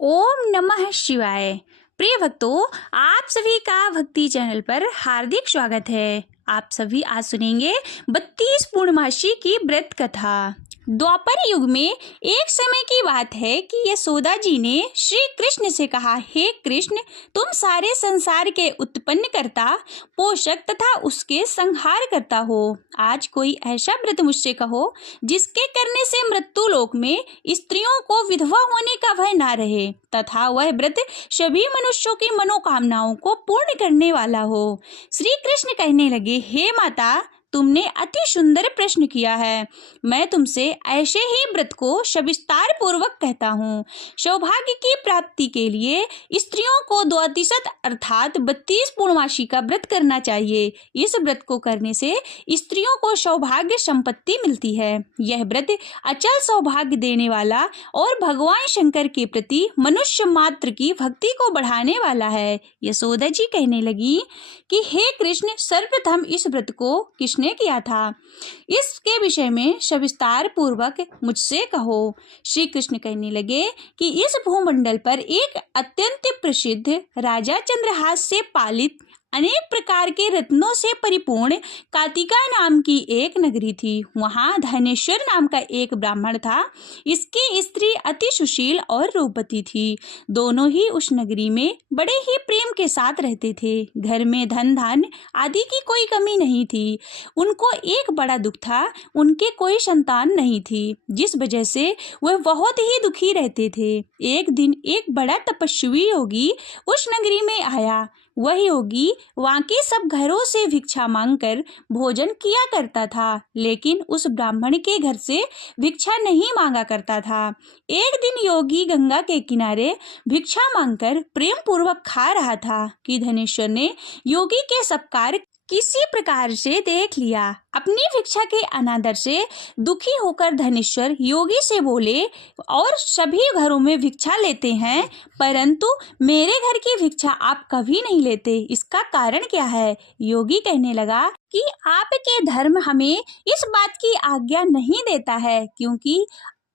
ओम नमः शिवाय। प्रिय भक्तों, आप सभी का भक्ति चैनल पर हार्दिक स्वागत है। आप सभी आज सुनेंगे 32 पूर्णमासी की व्रत कथा। द्वापर युग में एक समय की बात है कि यशोदा जी ने श्री कृष्ण से कहा, हे कृष्ण, तुम सारे संसार के उत्पन्न करता, पोषक तथा उसके संहार करता हो। आज कोई ऐसा व्रत मुझसे कहो जिसके करने से मृत्यु लोक में स्त्रियों को विधवा होने का भय ना रहे तथा वह व्रत सभी मनुष्यों की मनोकामनाओं को पूर्ण करने वाला हो। श्री कृष्ण कहने लगे, हे माता, तुमने अति सुंदर प्रश्न किया है। मैं तुमसे ऐसे ही व्रत को सविस्तार पूर्वक कहता हूँ। सौभाग्य की प्राप्ति के लिए स्त्रियों को 32 अर्थात 32 पूर्णमासी का व्रत करना चाहिए। इस व्रत को करने से स्त्रियों को सौभाग्य संपत्ति मिलती है। यह व्रत अचल सौभाग्य देने वाला और भगवान शंकर के प्रति मनुष्य मात्र की भक्ति को बढ़ाने वाला है। यशोदा जी कहने लगी कि हे कृष्ण, सर्वप्रथम इस व्रत को किसने किया था, इसके विषय में सविस्तार पूर्वक मुझसे कहो। श्री कृष्ण कहने लगे कि इस भूमंडल पर एक अत्यंत प्रसिद्ध राजा चंद्रहास से पालित अनेक प्रकार के रत्नों से परिपूर्ण कातिका नाम की एक नगरी थी। वहां धनेश्वर नाम का एक ब्राह्मण था। इसकी स्त्री अति सुशील और रूपवती थी। दोनों ही उस नगरी में बड़े ही प्रेम के साथ रहते थे। घर में धन धान आदि की कोई कमी नहीं थी। उनको एक बड़ा दुख था, उनके कोई संतान नहीं थी, जिस वजह से वह बहुत ही दुखी रहते थे। एक दिन एक बड़ा तपस्वी योगी उस नगरी में आया। वह योगी वहाँ के सब घरों से भिक्षा मांगकर भोजन किया करता था, लेकिन उस ब्राह्मण के घर से भिक्षा नहीं मांगा करता था। एक दिन योगी गंगा के किनारे भिक्षा मांगकर प्रेम पूर्वक खा रहा था कि धनेश्वर ने योगी के सब कार्य किसी प्रकार से देख लिया। अपनी भिक्षा के अनादर से दुखी होकर धनेश्वर योगी से बोले, और सभी घरों में भिक्षा लेते हैं, परंतु मेरे घर की भिक्षा आप कभी नहीं लेते, इसका कारण क्या है? योगी कहने लगा कि आपके धर्म हमें इस बात की आज्ञा नहीं देता है, क्योंकि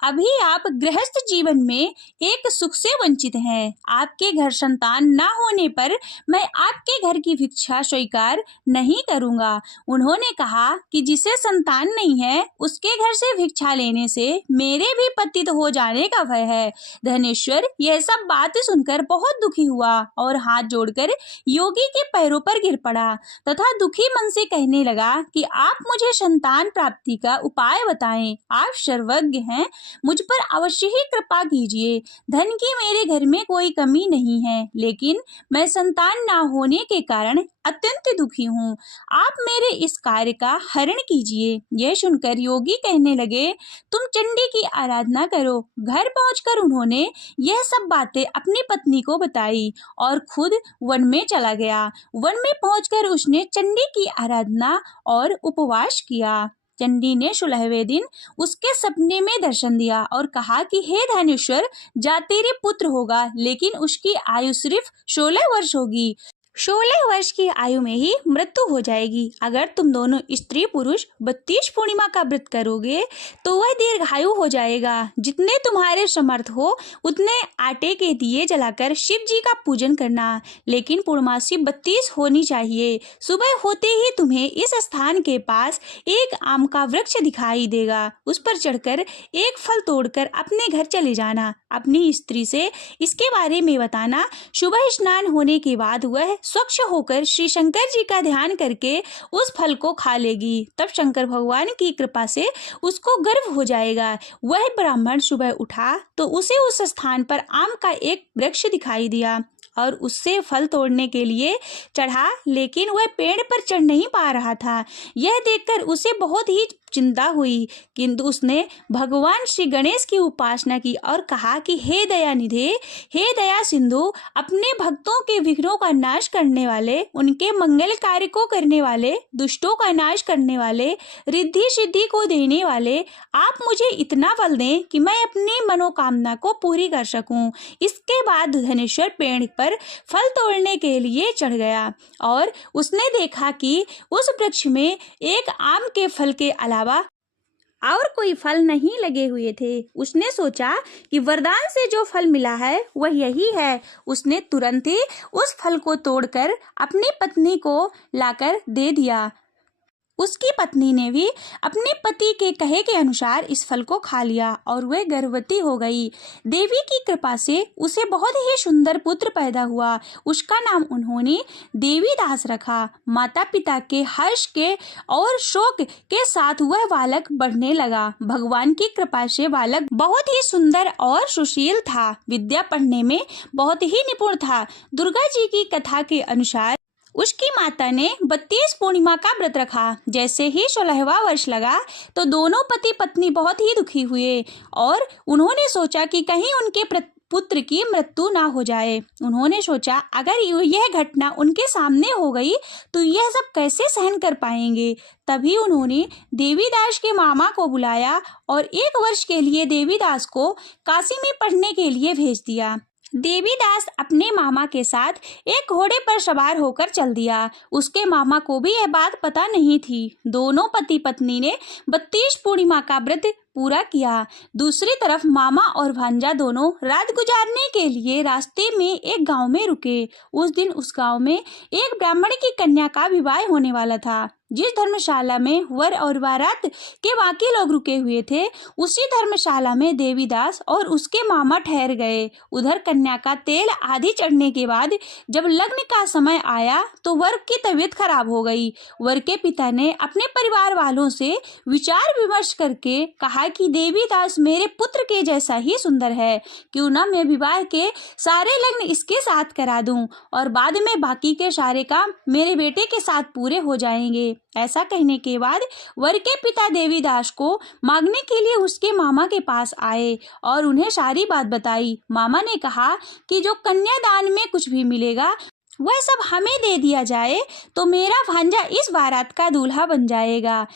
अभी आप गृहस्थ जीवन में एक सुख से वंचित हैं। आपके घर संतान ना होने पर मैं आपके घर की भिक्षा स्वीकार नहीं करूंगा। उन्होंने कहा कि जिसे संतान नहीं है उसके घर से भिक्षा लेने से मेरे भी पतित हो जाने का भय है। धनेश्वर यह सब बात सुनकर बहुत दुखी हुआ और हाथ जोड़कर योगी के पैरों पर गिर पड़ा तथा दुखी मन से कहने लगा कि आप मुझे संतान प्राप्ति का उपाय बताएं। आप सर्वज्ञ हैं, मुझ पर अवश्य ही कृपा कीजिए। धन की मेरे घर में कोई कमी नहीं है, लेकिन मैं संतान ना होने के कारण अत्यंत दुखी हूँ। आप मेरे इस कार्य का हरण कीजिए। यह सुनकर योगी कहने लगे, तुम चंडी की आराधना करो। घर पहुंचकर उन्होंने यह सब बातें अपनी पत्नी को बताई और खुद वन में चला गया। वन में पहुंचकर उसने चंडी की आराधना और उपवास किया। चंडी ने 16वें दिन उसके सपने में दर्शन दिया और कहा कि हे धनेश्वर, जा तेरे पुत्र होगा, लेकिन उसकी आयु सिर्फ 16 वर्ष होगी। 16 वर्ष की आयु में ही मृत्यु हो जाएगी। अगर तुम दोनों स्त्री पुरुष 32 पूर्णिमा का व्रत करोगे तो वह दीर्घायु हो जाएगा। जितने तुम्हारे समर्थ हो उतने आटे के दिए जलाकर शिव जी का पूजन करना, लेकिन पूर्णमासी 32 होनी चाहिए। सुबह होते ही तुम्हें इस स्थान के पास एक आम का वृक्ष दिखाई देगा। उस पर चढ़कर एक फल तोड़कर अपने घर चले जाना। अपनी स्त्री से इसके बारे में बताना। सुबह स्नान होने के बाद वह स्वच्छ होकर श्री शंकर जी का ध्यान करके उस फल को खा लेगी। तब शंकर भगवान की कृपा से उसको गर्व हो जाएगा। वह ब्राह्मण सुबह उठा तो उसे उस स्थान पर आम का एक वृक्ष दिखाई दिया और उससे फल तोड़ने के लिए चढ़ा, लेकिन वह पेड़ पर चढ़ नहीं पा रहा था। यह देखकर उसे बहुत ही चिंता हुई, किंतु उसने भगवान श्री गणेश की उपासना की और कहा कि हे दयानिधे, हे दया सिंधु, अपने भक्तों के विघ्नों का नाश करने वाले, उनके मंगल कार्य को करने वाले, दुष्टों का नाश करने वाले, रिद्धि सिद्धि को देने वाले, आप मुझे इतना बल दें कि मैं अपनी मनोकामना को पूरी कर सकूं। इसके बाद धनेश्वर पेड़ पर फल तोड़ने के लिए चढ़ गया और उसने देखा कि उस वृक्ष में एक आम के फल के अलावा और कोई फल नहीं लगे हुए थे। उसने सोचा कि वरदान से जो फल मिला है वह यही है। उसने तुरंत ही उस फल को तोड़कर अपनी पत्नी को लाकर दे दिया। उसकी पत्नी ने भी अपने पति के कहे के अनुसार इस फल को खा लिया और वह गर्भवती हो गई। देवी की कृपा से उसे बहुत ही सुंदर पुत्र पैदा हुआ। उसका नाम उन्होंने देवीदास रखा। माता पिता के हर्ष के और शोक के साथ वह बालक बढ़ने लगा। भगवान की कृपा से बालक बहुत ही सुंदर और सुशील था। विद्या पढ़ने में बहुत ही निपुण था। दुर्गा जी की कथा के अनुसार उसकी माता ने 32 पूर्णिमा का व्रत रखा। जैसे ही 16वां वर्ष लगा तो दोनों पति पत्नी बहुत ही दुखी हुए और उन्होंने सोचा कि कहीं उनके पुत्र की मृत्यु ना हो जाए। उन्होंने सोचा अगर यह घटना उनके सामने हो गई तो यह सब कैसे सहन कर पाएंगे। तभी उन्होंने देवीदास के मामा को बुलाया और 1 वर्ष के लिए देवीदास को काशी में पढ़ने के लिए भेज दिया। देवीदास अपने मामा के साथ एक घोड़े पर सवार होकर चल दिया। उसके मामा को भी यह बात पता नहीं थी। दोनों पति पत्नी ने 32 पूर्णिमा का व्रत पूरा किया। दूसरी तरफ मामा और भांजा दोनों रात गुजारने के लिए रास्ते में एक गांव में रुके। उस दिन उस गांव में एक ब्राह्मण की कन्या का विवाह होने वाला था। जिस धर्मशाला में वर और बारात के बाकी लोग रुके हुए थे उसी धर्मशाला में देवीदास और उसके मामा ठहर गए। उधर कन्या का तेल आधी चढ़ने के बाद जब लग्न का समय आया तो वर की तबीयत खराब हो गई। वर के पिता ने अपने परिवार वालों से विचार विमर्श करके कहा कि देवीदास मेरे पुत्र के जैसा ही सुंदर है, क्यों ना मैं विवाह के सारे लग्न इसके साथ करा दूं और बाद में बाकी के सारे काम मेरे बेटे के साथ पूरे हो जाएंगे। ऐसा कहने के बाद वर के पिता देवीदास को मांगने के लिए उसके मामा के पास आए और उन्हें सारी बात बताई। मामा ने कहा कि जो कन्यादान में कुछ भी मिलेगा वह सब हमें दे दिया जाए तो मेरा भांजा इस बारात का दूल्हा बन जाएगा।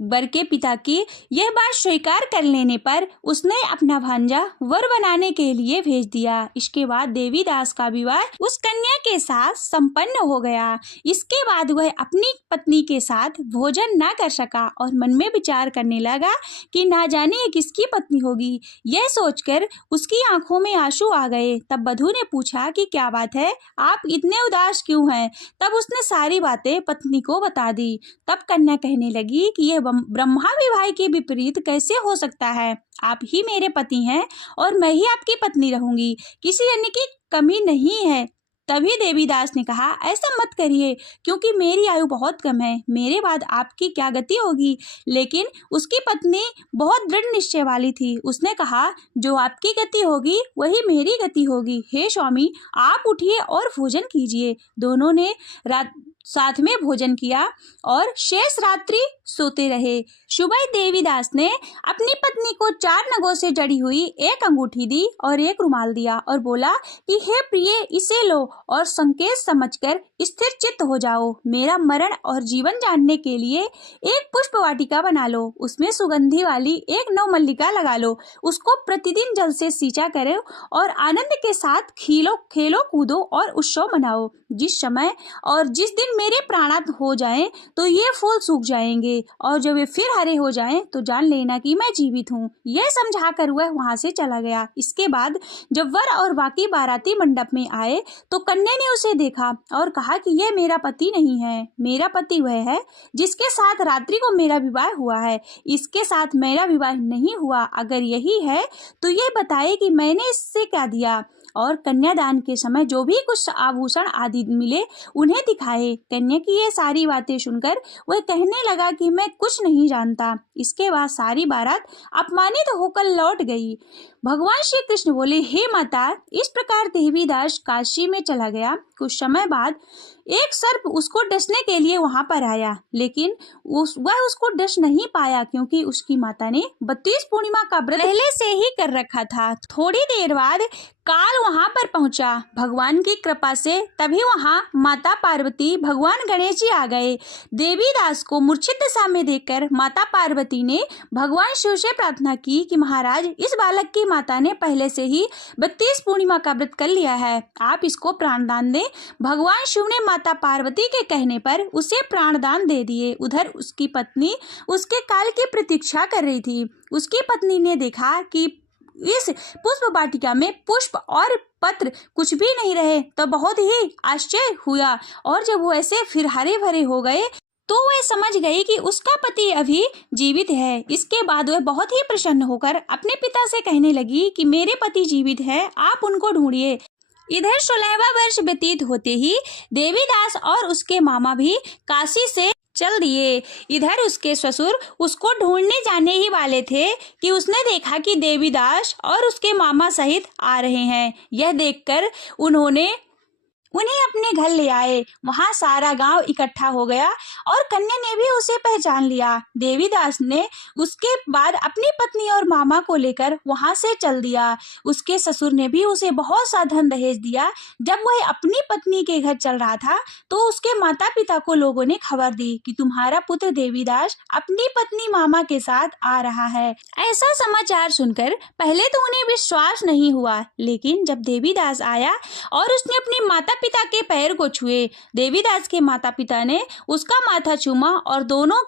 वर के पिता की यह बात स्वीकार कर लेने पर उसने अपना भांजा वर बनाने के लिए भेज दिया। इसके बाद देवीदास का विवाह उस कन्या के साथ संपन्न हो गया। इसके बाद वह अपनी पत्नी के साथ भोजन न कर सका और मन में विचार करने लगा कि ना जाने ये किसकी पत्नी होगी। यह सोचकर उसकी आंखों में आंसू आ गए। तब वधू ने पूछा कि क्या बात है, आप इतने उदास क्यों हैं? तब उसने सारी बातें पत्नी को बता दी। तब कन्या कहने लगी कि यह ब्रह्मा विवाह के विपरीत कैसे हो सकता है? आप ही मेरे पति हैं और मैं ही आपकी पत्नी रहूंगी, किसी अन्य की कमी नहीं है। तभी देवीदास ने कहा ऐसा मत करिए क्योंकि मेरी आयु बहुत कम है, मेरे बाद आपकी क्या गति होगी। लेकिन उसकी पत्नी बहुत दृढ़ निश्चय वाली थी। उसने कहा जो आपकी गति होगी वही मेरी गति होगी। हे स्वामी, आप उठिए और भोजन कीजिए। दोनों ने रात साथ में भोजन किया और शेष रात्रि सोते रहे। सुबह देवीदास ने अपनी पत्नी को 4 नगों से जड़ी हुई एक अंगूठी दी और एक रुमाल दिया और बोला कि हे प्रिय, इसे लो और संकेत समझकर स्थिर चित्त हो जाओ। मेरा मरण और जीवन जानने के लिए एक पुष्प वाटिका बना लो, उसमें सुगंधी वाली एक नवमल्लिका लगा लो, उसको प्रतिदिन जल से सींचा करो और आनंद के साथ खेलो कूदो और उत्सव मनाओ। जिस समय और जिस दिन मेरे प्राणात हो जाएं तो ये फूल सूख जाएंगे और जब वे फिर हरे हो जाएं तो जान लेना कि मैं जीवित हूँ। यह समझाकर वह वहां से चला गया। इसके बाद जब वर और बाकी बाराती मंडप में आए तो कन्या ने उसे देखा और कहा कि यह मेरा पति नहीं है, मेरा पति वह है जिसके साथ रात्रि को मेरा विवाह हुआ है। इसके साथ मेरा विवाह नहीं हुआ। अगर यही है तो यह बताए कि मैंने इससे क्या दिया और कन्यादान के समय जो भी कुछ आभूषण आदि मिले उन्हें दिखाए। कन्या की ये सारी बातें सुनकर वह कहने लगा कि मैं कुछ नहीं जानता। इसके बाद सारी बारात अपमानित होकर लौट गई। भगवान श्री कृष्ण बोले, हे माता, इस प्रकार देवीदास काशी में चला गया। कुछ समय बाद एक सर्प उसको डसने के लिए वहां पर आया, लेकिन वह उसको डस नहीं पाया क्योंकि उसकी माता ने 32 पूर्णिमा का व्रत पहले से ही कर रखा था। थोड़ी देर बाद काल वहां पर पहुंचा। भगवान की कृपा से तभी वहां माता पार्वती, भगवान गणेश जी आ गए। देवीदास को मूर्छित दशा में देखकर माता पार्वती पार्वती ने भगवान शिव से प्रार्थना की कि महाराज, इस बालक की माता ने पहले से ही 32 पूर्णिमा का व्रत कर लिया है, आप इसको प्राणदान दें। भगवान शिव ने माता पार्वती के कहने पर उसे प्राणदान दे दिए। उधर उसकी पत्नी उसके काल की प्रतीक्षा कर रही थी। उसकी पत्नी ने देखा कि इस पुष्प वाटिका में पुष्प और पत्र कुछ भी नहीं रहे तो बहुत ही आश्चर्य हुआ, और जब वो ऐसे फिर हरे भरे हो गए तो वह समझ गई कि उसका पति अभी जीवित है। इसके बाद वह बहुत ही प्रसन्न होकर अपने पिता से कहने लगी कि मेरे पति जीवित है, आप उनको ढूंढिए। इधर 16वां वर्ष व्यतीत होते ही देवीदास और उसके मामा भी काशी से चल दिए। इधर उसके ससुर उसको ढूंढने जाने ही वाले थे कि उसने देखा कि देवीदास और उसके मामा सहित आ रहे हैं। यह देखकर उन्हें अपने घर ले आए। वहां सारा गांव इकट्ठा हो गया और कन्या ने भी उसे पहचान लिया। देवीदास ने उसके बाद अपनी पत्नी और मामा को लेकर वहां से चल दिया। उसके ससुर ने भी उसे बहुत सा धन दहेज दिया। जब वह अपनी पत्नी के घर चल रहा था तो उसके माता पिता को लोगों ने खबर दी कि तुम्हारा पुत्र देवीदास अपनी पत्नी मामा के साथ आ रहा है। ऐसा समाचार सुनकर पहले तो उन्हें विश्वास नहीं हुआ, लेकिन जब देवीदास आया और उसने अपनी माता पिता के पैर को छुए, देवीदास के माता पिता ने उसका माथा चूमा और दोनों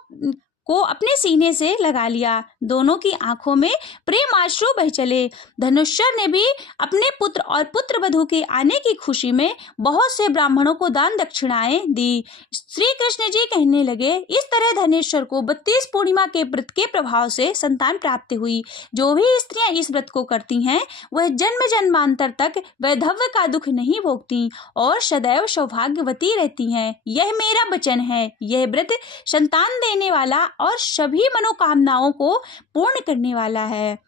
को अपने सीने से लगा लिया। दोनों की आंखों में प्रेम आंसू बह चले। धनुष्यर ने भी अपने पुत्र और पुत्र वधू के आने की खुशी में बहुत से ब्राह्मणों को दान दक्षिणाएं दी। श्री कृष्ण जी कहने लगे, इस तरह धनेश्वर को 32 पूर्णिमा के व्रत के प्रभाव से संतान प्राप्त हुई। जो भी स्त्रियां इस व्रत को करती हैं वह जन्म जन्मांतर तक वैधव्य का दुख नहीं भोगती और सदैव सौभाग्यवती रहती हैं। यह मेरा वचन है। यह व्रत संतान देने वाला और सभी मनोकामनाओं को पूर्ण करने वाला है।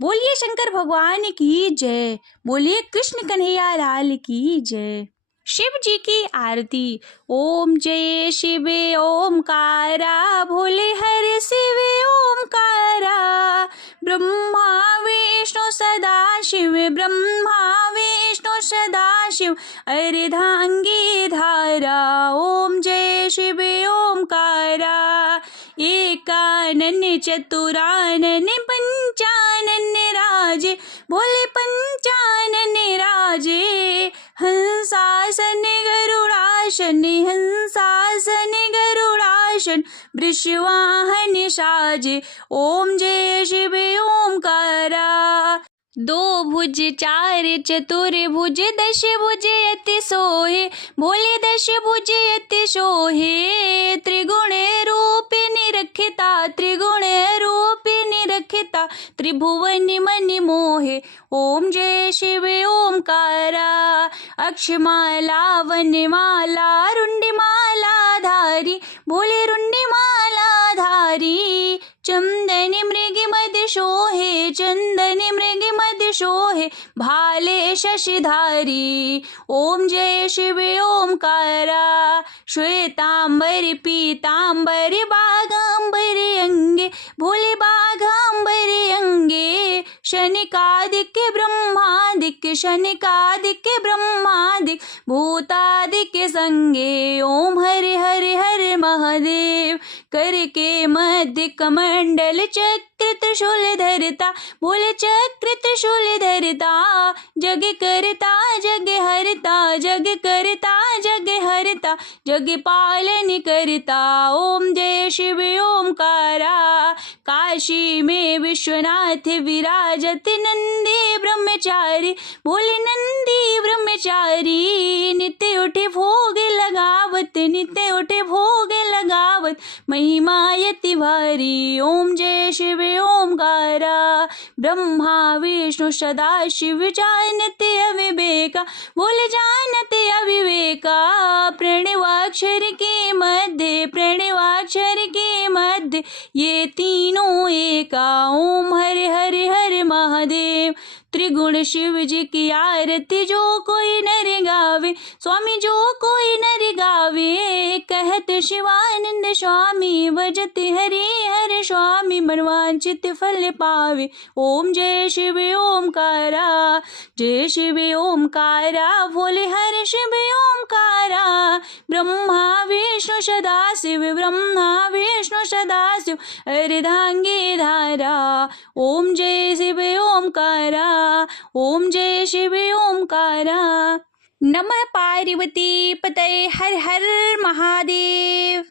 बोलिए शंकर भगवान की जय। बोलिए कृष्ण कन्हैया लाल की जय। शिव जी की आरती। ओम जय शिव ओमकारा, भोले हर शिव ओमकारा। ब्रह्मा विष्णु सदा शिव, ब्रह्मा विष्णु सदा शिव, अर्धांगी धारा। ओम जय शिव ओमकारा। एकानन चतुरानन पंचानन राजे, भोले पंचानन राजे। हंसासन गरुड़ासन, हंसासन गरुड़ासन, वृषवाहन साजे। ओम जय शिव ओमकारा। दो भुज चार चतुर भुज, दश भुज अति सोहे, भोले दश भुज अति सोहे। त्रिगुण रूप निरखिता, त्रिगुण रूप निरखिता, त्रिभुवन मन मोहे। ओम जय शिव ओमकारा। अक्षमाला वनमाला, रुंडमाला धारी, भोले रुंडमाला धारी। चंदन मृग मद शोहे, चंदन मृग मद शोहे, भाले शशधारी। ओम जय शिव ओमकारा। श्वेतांबर पीतांबर, बागांबर अंगे, भोले बागांबर अंगे। शनिकादिक ब्रह्मादिक, शनिकादिक ब्रह्मादिक, भूतादिक संगे। ओम हरे हरे हरे महादेव। करके मध्य कमंडल, चक्र त्रिशूल धरता, भोले चक्र त्रिशूल धरता। जग करता जग हरता, जग करता जग हरता, जग पालन करता। ओम जय शिव ओमकारा। काशी में विश्वनाथ विराजत, नंदी ब्रह्मचारी, भोले नंदी ब्रह्मचारी। नित्य उठे भोग लगावत, नित्य उठे भोग लगावत, महिमा यति भारी। ओम जय शिव ओमकारा। ब्रह्मा विष्णु सदा शिव, जानते अविवेका, भोले जानते अविवेका। प्रणवाक्षर के मध्य, प्रणवाक्षर के मध्य, ये तीनों एका। ओम हरे हरे हरे महादेव। त्रिगुण शिव जी की आरती जो कोई नर गावे, स्वामी जो कोई नर गावे, कहत शिवानंद स्वामी भजति हरि हर स्वामी, मनवांचित फल पावे। ओम जय शिव ओमकारा, जय शिव ओमकारा, भोले हर शिव ओमकारा, ब्रह्मा विष्णु सदाशिव, ब्रह्मा विष्णु सदाशिव, अर्धांगी धारा। ओम जय शिव ओमकारा, ओम जय शिव ओमकारा। नमः पार्वती पतये, हर हर महादेव।